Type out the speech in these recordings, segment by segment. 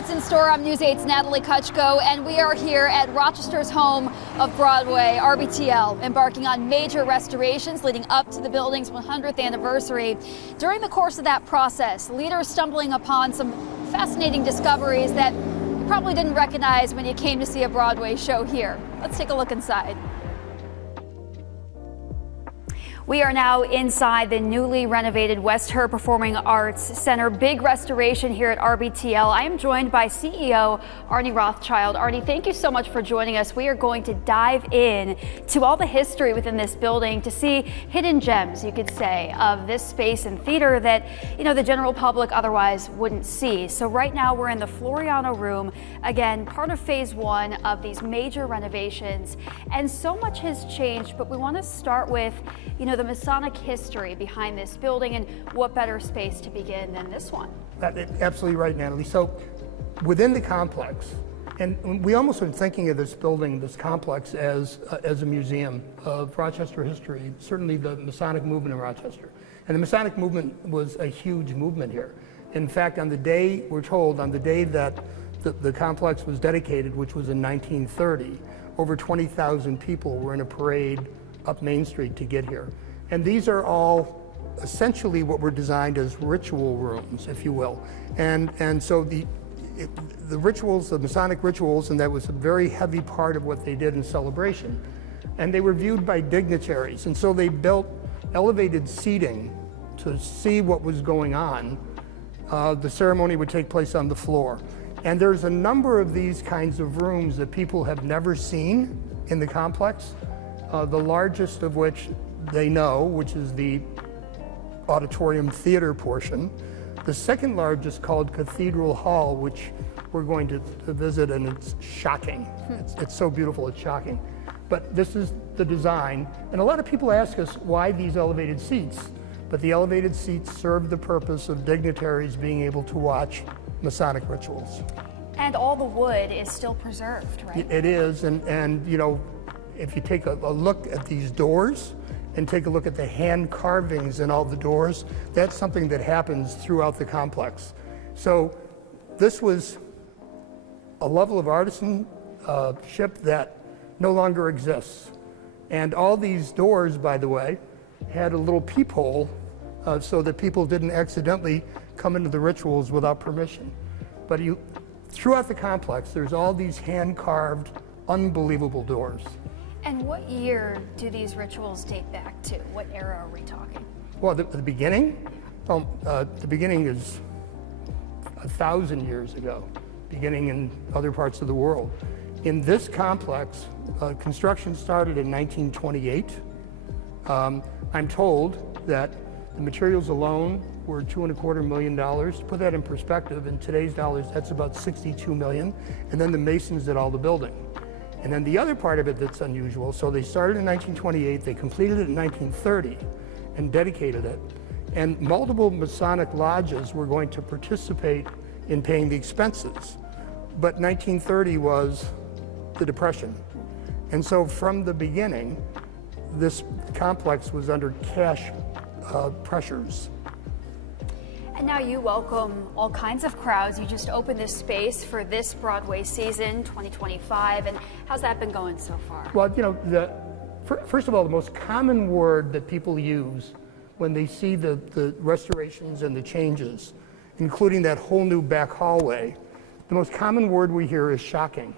what's in store. I'm News 8's Natalie Kucko, and we are here at Rochester's home of Broadway, RBTL, embarking on major restorations leading up to the building's 100th anniversary. During the course of that process, leaders stumbling upon some fascinating discoveries that you probably didn't recognize when you came to see a Broadway show here. Let's take a look inside. We are now inside the newly renovated West Her Performing Arts Center. Big restoration here at RBTL. I am joined by CEO Arnie Rothschild. Arnie, thank you so much for joining us. We are going to dive in to all the history within this building to see hidden gems, you could say, of this space and theater that, the general public otherwise wouldn't see. So right now we're in the Floriano Room, again, part of phase one of these major renovations. And so much has changed, but we want to start with, the Masonic history behind this building, and what better space to begin than this one? Absolutely right, Natalie. So within the complex, and we almost been thinking of this building, this complex, as a museum of Rochester history, certainly the Masonic movement in Rochester. And the Masonic movement was a huge movement here. In fact, on the day, we're told, on the day that the complex was dedicated, which was in 1930, over 20,000 people were in a parade up Main Street to get here. And these are all essentially what were designed as ritual rooms, if you will. And so the rituals, the Masonic rituals, and that was a very heavy part of what they did in celebration. And they were viewed by dignitaries. And so they built elevated seating to see what was going on. The ceremony would take place on the floor. And there's a number of these kinds of rooms that people have never seen in the complex. The largest of which they know, which is the auditorium theater portion. The second largest, called Cathedral Hall, which we're going to visit, and it's shocking. It's so beautiful, it's shocking. But this is the design, and a lot of people ask us why these elevated seats. But the elevated seats serve the purpose of dignitaries being able to watch Masonic rituals. And all the wood is still preserved, right? It is, and if you take a look at these doors and take a look at the hand carvings in all the doors, that's something that happens throughout the complex. So this was a level of artisanship that no longer exists. And all these doors, by the way, had a little peephole so that people didn't accidentally come into the rituals without permission. But throughout the complex, there's all these hand-carved, unbelievable doors. And what year do these rituals date back to? What era are we talking? Well, the beginning? Well, the beginning is 1,000 years ago, beginning in other parts of the world. In this complex, construction started in 1928. I'm told that the materials alone were $2.25 million. To put that in perspective, in today's dollars, that's about $62 million. And then the masons did all the building. And then the other part of it that's unusual, so they started in 1928, they completed it in 1930 and dedicated it. And multiple Masonic lodges were going to participate in paying the expenses. But 1930 was the Depression. And so from the beginning, this complex was under cash pressures. And now you welcome all kinds of crowds. You just opened this space for this Broadway season, 2025, and how's that been going so far? Well, first of all, the most common word that people use when they see the restorations and the changes, including that whole new back hallway, the most common word we hear is shocking,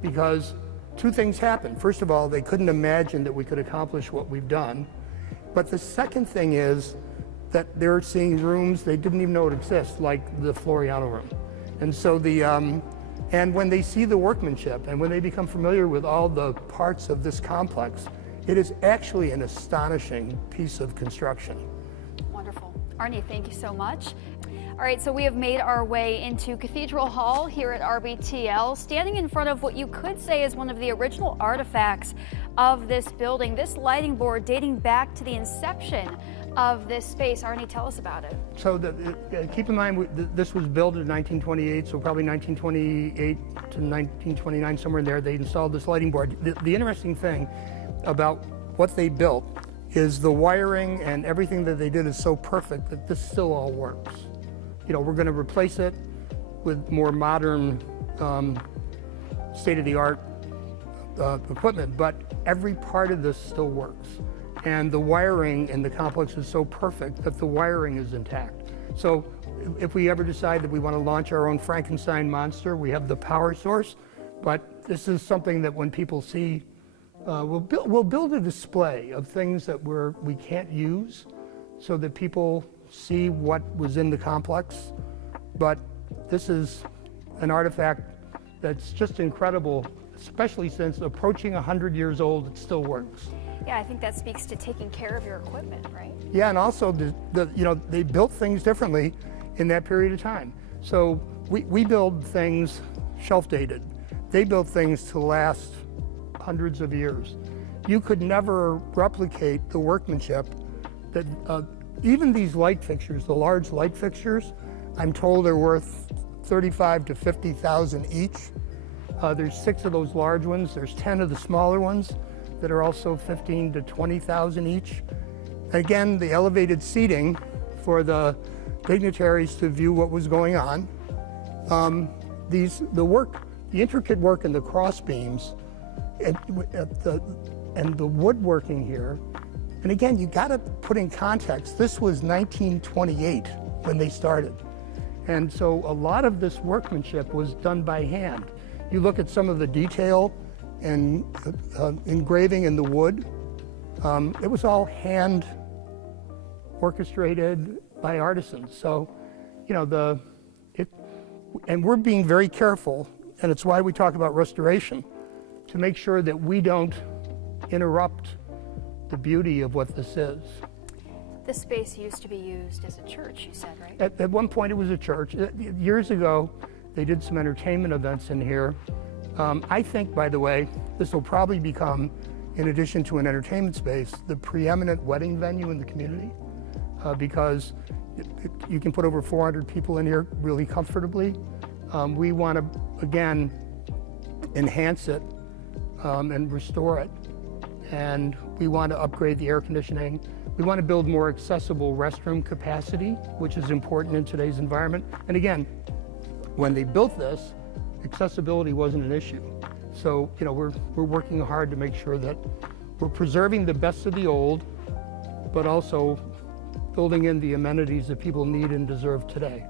because two things happened. First of all, they couldn't imagine that we could accomplish what we've done. But the second thing is that they're seeing rooms they didn't even know it exists, like the Floriano Room. And so and when they see the workmanship and when they become familiar with all the parts of this complex, it is actually an astonishing piece of construction. Wonderful. Arnie, thank you so much. All right, so we have made our way into Cathedral Hall here at RBTL, standing in front of what you could say is one of the original artifacts of this building, this lighting board dating back to the inception of this space. Arnie, tell us about it. So keep in mind, this was built in 1928, so probably 1928 to 1929, somewhere in there, they installed this lighting board. The interesting thing about what they built is the wiring and everything that they did is so perfect that this still all works. You know, we're going to replace it with more modern, state-of-the-art equipment, but every part of this still works. And the wiring in the complex is so perfect that the wiring is intact. So if we ever decide that we want to launch our own Frankenstein monster, we have the power source, but this is something that when people see, we'll build a display of things that we can't use so that people see what was in the complex. But this is an artifact that's just incredible, especially since approaching 100 years old, it still works. Yeah, I think that speaks to taking care of your equipment, right? Yeah, and also they built things differently in that period of time. So we build things shelf dated. They built things to last hundreds of years. You could never replicate the workmanship that even these light fixtures, the large light fixtures, I'm told are worth 35 to 50,000 each. There's 6 of those large ones. There's 10 of the smaller ones that are also 15 to 20,000 each. Again, the elevated seating for the dignitaries to view what was going on. The intricate work in the cross beams and the woodworking here. And again, you got to put in context, this was 1928 when they started. And so a lot of this workmanship was done by hand. You look at some of the detail and engraving in the wood, it was all hand orchestrated by artisans. So, and we're being very careful, and it's why we talk about restoration, to make sure that we don't interrupt the beauty of what this is. This space used to be used as a church, you said, right? At one point it was a church. Years ago, they did some entertainment events in here. I think, by the way, this will probably become, in addition to an entertainment space, the preeminent wedding venue in the community, because you can put over 400 people in here really comfortably. We want to, again, enhance it and restore it. And we want to upgrade the air conditioning. We want to build more accessible restroom capacity, which is important in today's environment. And again, when they built this, accessibility wasn't an issue. So, we're working hard to make sure that we're preserving the best of the old, but also building in the amenities that people need and deserve today.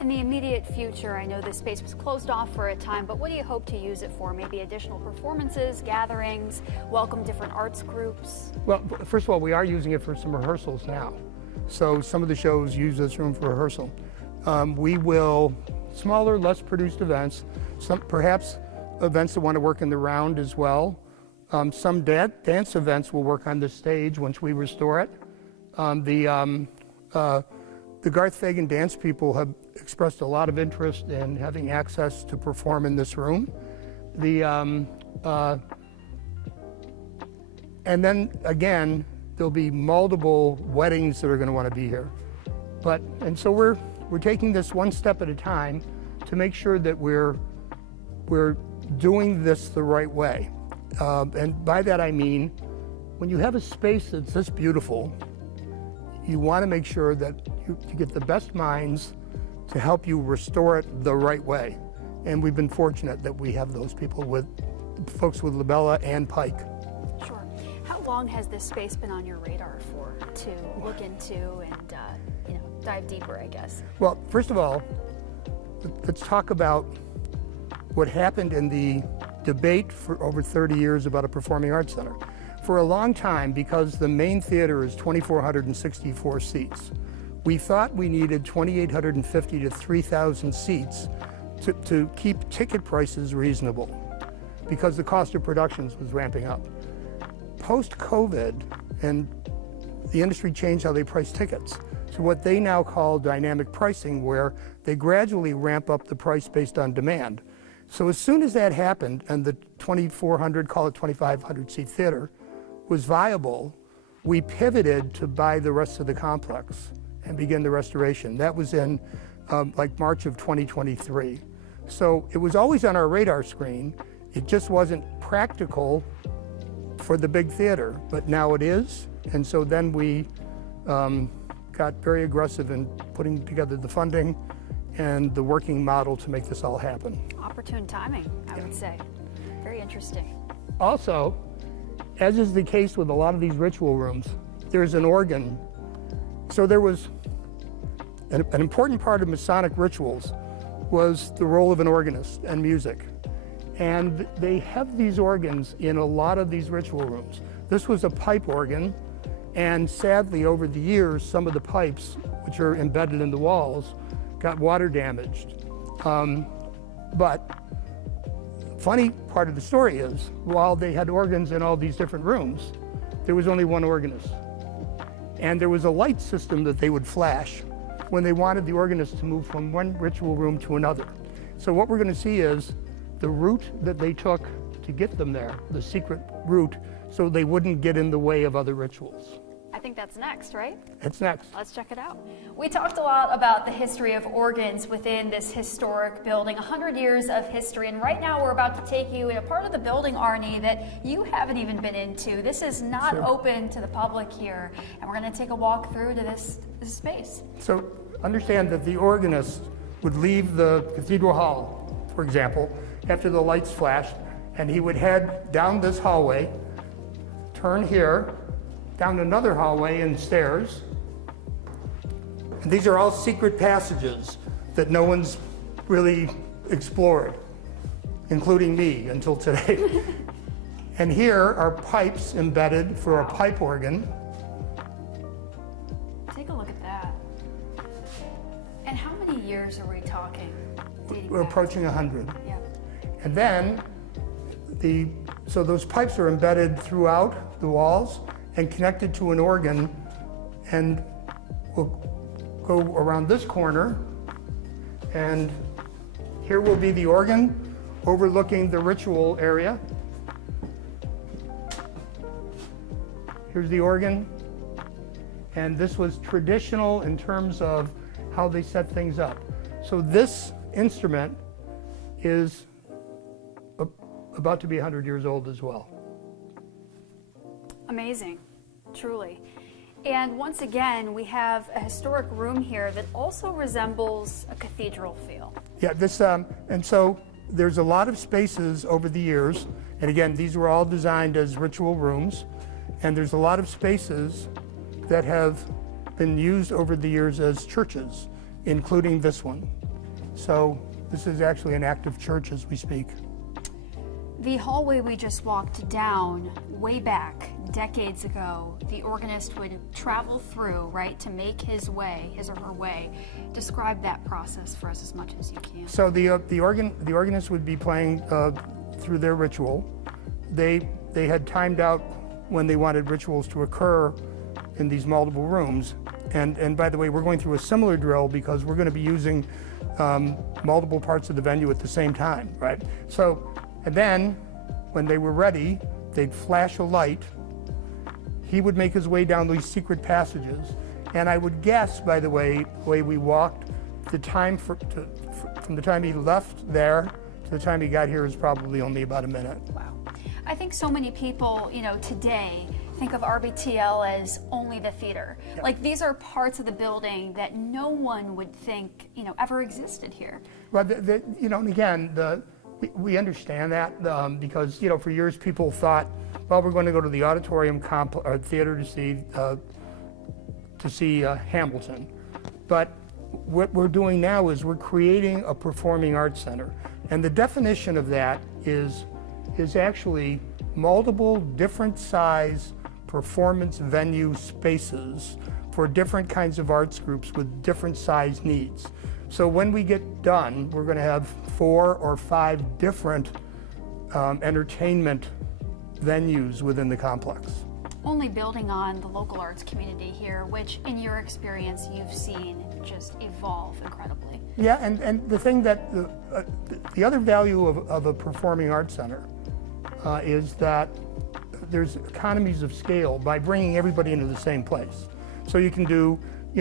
In the immediate future, I know this space was closed off for a time, but what do you hope to use it for? Maybe additional performances, gatherings, welcome different arts groups? Well, first of all, we are using it for some rehearsals now. So some of the shows use this room for rehearsal. We will, smaller, less produced events, perhaps events that want to work in the round as well. Some dance events will work on this stage once we restore it. The Garth Fagan dance people have expressed a lot of interest in having access to perform in this room. And then again, there'll be multiple weddings that are going to want to be here. And so we're taking this one step at a time to make sure that we're doing this the right way. And by that I mean, when you have a space that's this beautiful, you want to make sure that you get the best minds to help you restore it the right way. And we've been fortunate that we have those people with folks with Labella and Pike. Sure. How long has this space been on your radar for to look into and dive deeper, I guess? Well, first of all, let's talk about what happened in the debate for over 30 years about a performing arts center. For a long time, because the main theater is 2,464 seats, we thought we needed 2,850 to 3,000 seats to keep ticket prices reasonable, because the cost of productions was ramping up. Post-COVID, and the industry changed how they price tickets to what they now call dynamic pricing, where they gradually ramp up the price based on demand. So as soon as that happened, and the 2,400, call it 2,500 seat theater, was viable, we pivoted to buy the rest of the complex and begin the restoration. That was in like March of 2023. So it was always on our radar screen. It just wasn't practical for the big theater, but now it is. And so then we got very aggressive in putting together the funding and the working model to make this all happen. Opportune timing, I would say. Very interesting. Also, as is the case with a lot of these ritual rooms, there's an organ. So there was an important part of Masonic rituals was the role of an organist and music. And they have these organs in a lot of these ritual rooms. This was a pipe organ, and sadly over the years, some of the pipes, which are embedded in the walls, got water damaged. But funny part of the story is, while they had organs in all these different rooms, there was only one organist. And there was a light system that they would flash when they wanted the organist to move from one ritual room to another. So what we're going to see is the route that they took to get them there, the secret route, so they wouldn't get in the way of other rituals. I think that's next, right? It's next. Let's check it out. We talked a lot about the history of organs within this historic building, 100 years of history, and right now we're about to take you in a part of the building, Arnie, that you haven't even been into. This is not open to the public here, and we're going to take a walk through to this space. So understand that the organist would leave the Cathedral Hall, for example, after the lights flashed, and he would head down this hallway, turn here, down another hallway and stairs. And these are all secret passages that no one's really explored, including me until today. And here are pipes embedded for a pipe organ. Take a look at that. And how many years are we talking? We're approaching 100. Yeah. And then, so those pipes are embedded throughout the walls and connected to an organ, and we'll go around this corner, and here will be the organ overlooking the ritual area. Here's the organ, and this was traditional in terms of how they set things up. So this instrument is about to be 100 years old as well. Amazing, truly. And once again, we have a historic room here that also resembles a cathedral feel. Yeah, and so there's a lot of spaces over the years, and again, these were all designed as ritual rooms, and there's a lot of spaces that have been used over the years as churches, including this one. So this is actually an active church as we speak. The hallway we just walked down, way back, decades ago, the organist would travel through, right, to make his or her way. Describe that process for us as much as you can. So the organist would be playing through their ritual. They had timed out when they wanted rituals to occur in these multiple rooms. And by the way, we're going through a similar drill because we're going to be using multiple parts of the venue at the same time, right? So, and then when they were ready, they'd flash a light. He would make his way down these secret passages. And I would guess, by the way we walked, the time from the time he left there to the time he got here is probably only about a minute. Wow. I think so many people, today think of RBTL as only the theater. Yeah. Like these are parts of the building that no one would think, ever existed here. Well, and again, we understand that because, for years people thought, well, we're going to go to the auditorium theater to see Hamilton. But what we're doing now is we're creating a performing arts center. And the definition of that is actually multiple different size performance venue spaces for different kinds of arts groups with different size needs. So when we get done, we're going to have 4 or 5 different entertainment venues within the complex. Only building on the local arts community here, which in your experience you've seen just evolve incredibly. Yeah, and the thing that, the other value of a performing arts center is that there's economies of scale by bringing everybody into the same place. So you can do,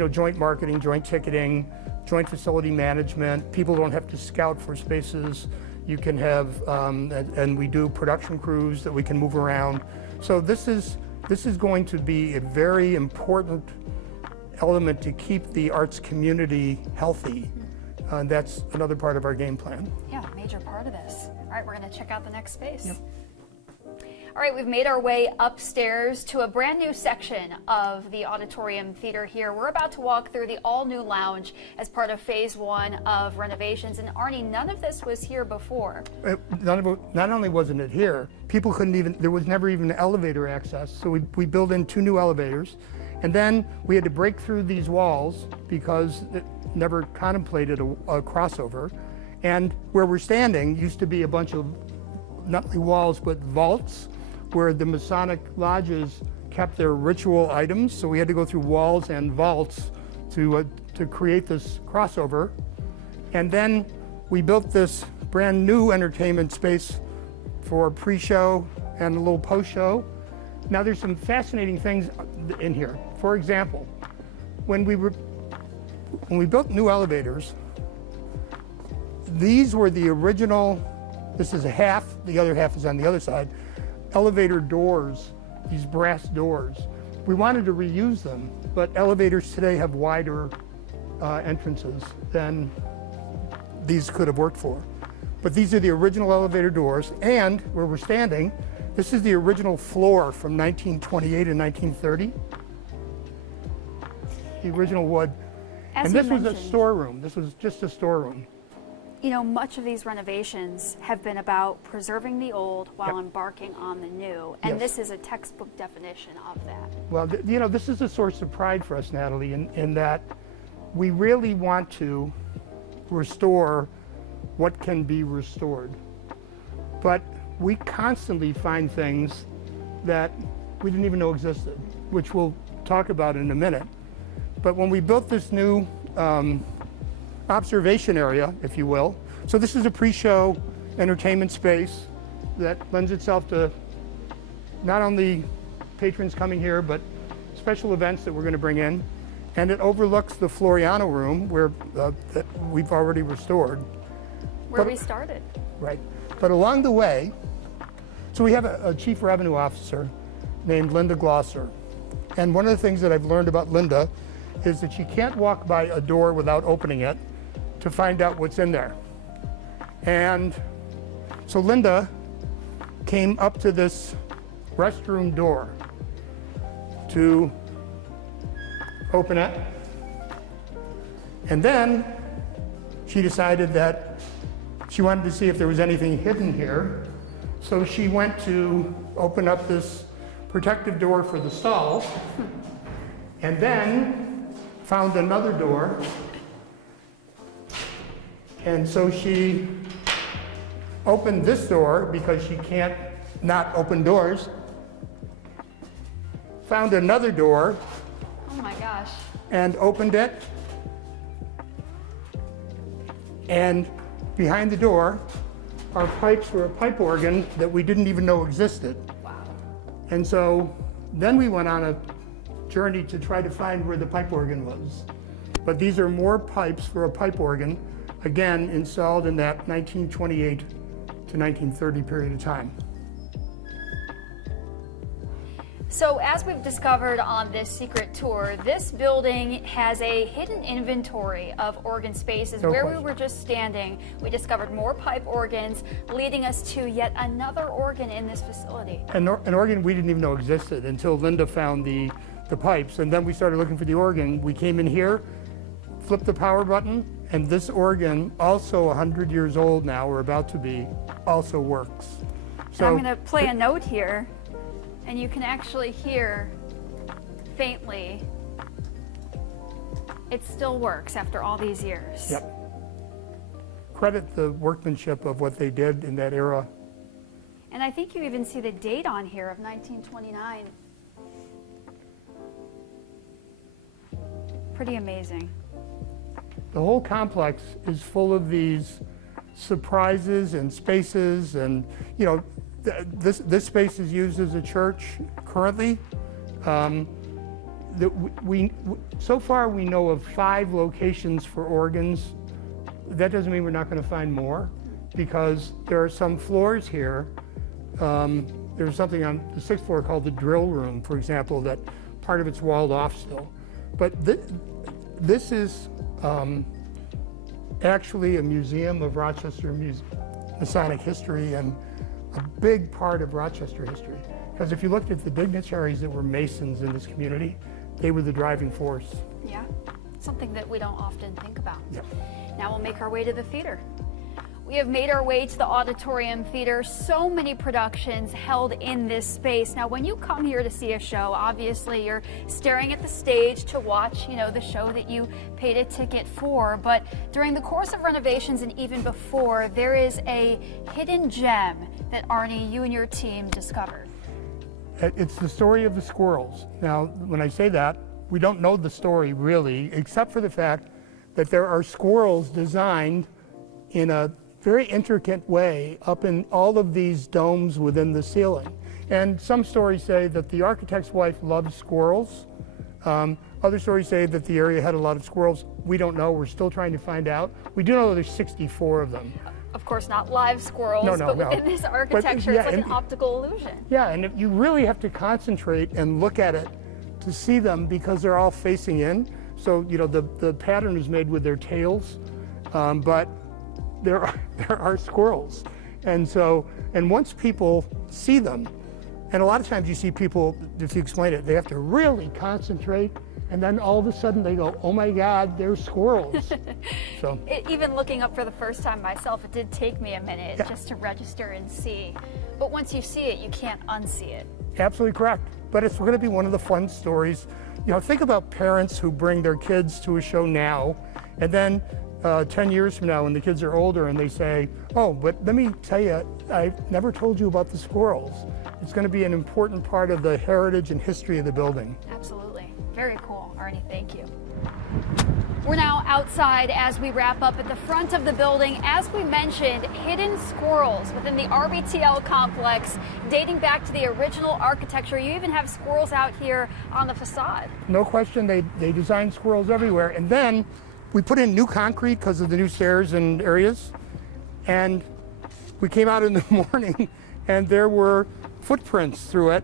joint marketing, joint ticketing, joint facility management. People don't have to scout for spaces. You can have, and we do production crews that we can move around. So this is going to be a very important element to keep the arts community healthy That's another part of our game plan. Yeah, major part of this. All right, we're going to check out the next space. Yep. All right, we've made our way upstairs to a brand new section of the auditorium theater here. We're about to walk through the all-new lounge as part of phase 1 of renovations. And Arnie, none of this was here before. Not only wasn't it here, people couldn't even, there was never even elevator access. So we built in 2 new elevators. And then we had to break through these walls because it never contemplated a crossover. And where we're standing used to be a bunch of, not only walls, but vaults, where the Masonic lodges kept their ritual items. So we had to go through walls and vaults to create this crossover. And then we built this brand new entertainment space for pre-show and a little post-show. Now there's some fascinating things in here. For example, when we built new elevators, these were the original, this is a half, the other half is on the other side, elevator doors, these brass doors. We wanted to reuse them, but elevators today have wider entrances than these could have worked for. But these are the original elevator doors, and where we're standing, this is the original floor from 1928 and 1930. The original wood. And this was a storeroom. This was just a storeroom. You know, much of these renovations have been about preserving the old while Yep. embarking on the new, and Yes. this is a textbook definition of that. Well, you know, this is a source of pride for us, Natalie, in that we really want to restore what can be restored. But we constantly find things that we didn't even know existed, which we'll talk about in a minute. But when we built this new observation area, if you will. So this is a pre-show entertainment space that lends itself to not only patrons coming here, but special events that we're going to bring in. And it overlooks the Floriano room where that we've already restored. Where we started. Right. But along the way, so we have a chief revenue officer named Linda Glosser. And one of the things that I've learned about Linda is that she can't walk by a door without opening it to find out what's in there. And so Linda came up to this restroom door to open it. And then she decided that she wanted to see if there was anything hidden here. So she went to open up this protective door for the stalls, and then found another door. And so she opened this door because she can't not open doors. Found another door. Oh my gosh. And opened it. And behind the door are pipes for a pipe organ that we didn't even know existed. Wow. And so then we went on a journey to try to find where the pipe organ was. But these are more pipes for a pipe organ, again, installed in that 1928 to 1930 period of time. So as we've discovered on this secret tour, this building has a hidden inventory of organ spaces. No Where question. we were just standing, we discovered more pipe organs, leading us to yet another organ in this facility. An organ we didn't even know existed until Linda found the pipes, and then we started looking for the organ. We came in here, flipped the power button, and this organ, also 100 years old now, or about to be, also works. So I'm going to play a note here, and you can actually hear faintly, it still works after all these years. Yep. Credit the workmanship of what they did in that era. And I think you even see the date on here of 1929. Pretty amazing. The whole complex is full of these surprises and spaces, and you know, this space is used as a church currently. So far we know of 5 locations for organs. That doesn't mean we're not going to find more, because there are some floors here. There's something on the 6th floor called the drill room, for example, that part of it's walled off still. But this is actually a museum of Rochester Masonic history and a big part of Rochester history. Because if you looked at the dignitaries that were Masons in this community, they were the driving force. Yeah, something that we don't often think about. Yeah. Now we'll make our way to the theater. We have made our way to the Auditorium Theater. So many productions held in this space. Now, when you come here to see a show, obviously you're staring at the stage to watch, the show that you paid a ticket for. But during the course of renovations and even before, there is a hidden gem that Arnie, you and your team discovered. It's the story of the squirrels. Now, when I say that, we don't know the story really, except for the fact that there are squirrels designed in a very intricate way up in all of these domes within the ceiling. And some stories say that the architect's wife loved squirrels. Other stories say that the area had a lot of squirrels. We don't know. We're still trying to find out. We do know there's 64 of them. Of course, not live squirrels, but within this architecture, it's like an optical illusion. Yeah, and you really have to concentrate and look at it to see them because they're all facing in. So, the pattern is made with their tails, but there are squirrels. And once people see them, and a lot of times you see people, if you explain it, they have to really concentrate, and then all of a sudden they go, oh my God, there's squirrels. So even looking up for the first time myself, it did take me a minute just to register and see. But once you see it, you can't unsee it. Absolutely correct. But it's going to be one of the fun stories. Think about parents who bring their kids to a show now, and then 10 years from now when the kids are older and they say, oh, but let me tell you, I never told you about the squirrels. It's going to be an important part of the heritage and history of the building. Absolutely. Very cool. Arnie, thank you. We're now outside as we wrap up at the front of the building. As we mentioned, hidden squirrels within the RBTL complex dating back to the original architecture. You even have squirrels out here on the facade. No question, they designed squirrels everywhere. And then we put in new concrete because of the new stairs and areas. And we came out in the morning and there were footprints through it.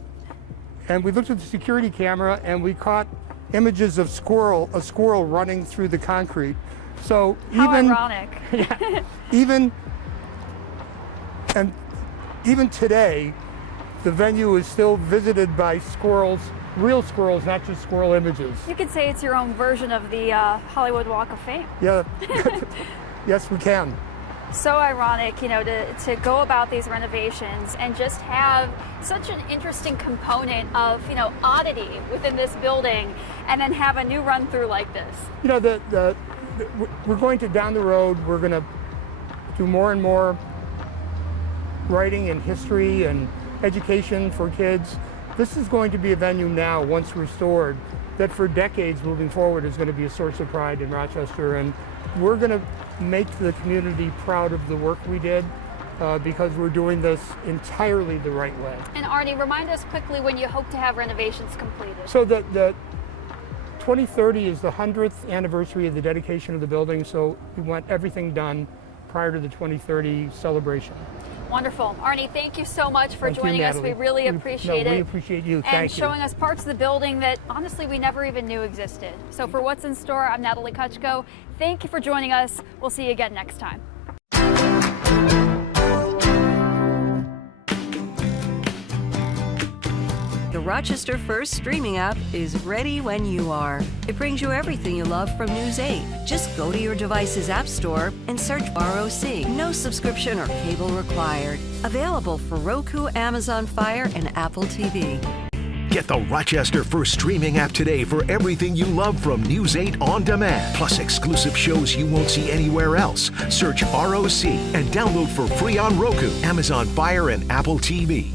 And we looked at the security camera and we caught images of a squirrel running through the concrete. So how ironic. Yeah, even today, the venue is still visited by squirrels, real squirrels, not just squirrel images. You could say it's your own version of the Hollywood Walk of Fame. Yeah, yes, we can. So ironic, to go about these renovations and just have such an interesting component of, oddity within this building, and then have a new run through like this. We're going to down the road. We're going to do more and more writing and history and education for kids. This is going to be a venue now, once restored, that for decades moving forward is going to be a source of pride in Rochester, and we're going to make the community proud of the work we did because we're doing this entirely the right way. And Arnie, remind us quickly when you hope to have renovations completed. So the 2030 is the 100th anniversary of the dedication of the building, so we want everything done prior to the 2030 celebration. Wonderful. Arnie, thank you so much for joining us. We really appreciate it. We appreciate you. Thank you. And showing us parts of the building that, honestly, we never even knew existed. So for What's in Store, I'm Natalie Kucko. Thank you for joining us. We'll see you again next time. The Rochester First streaming app is ready when you are. It brings you everything you love from News 8. Just go to your device's app store and search ROC. No subscription or cable required. Available for Roku, Amazon Fire, and Apple TV. Get the Rochester First streaming app today for everything you love from News 8 on demand. Plus exclusive shows you won't see anywhere else. Search ROC and download for free on Roku, Amazon Fire, and Apple TV.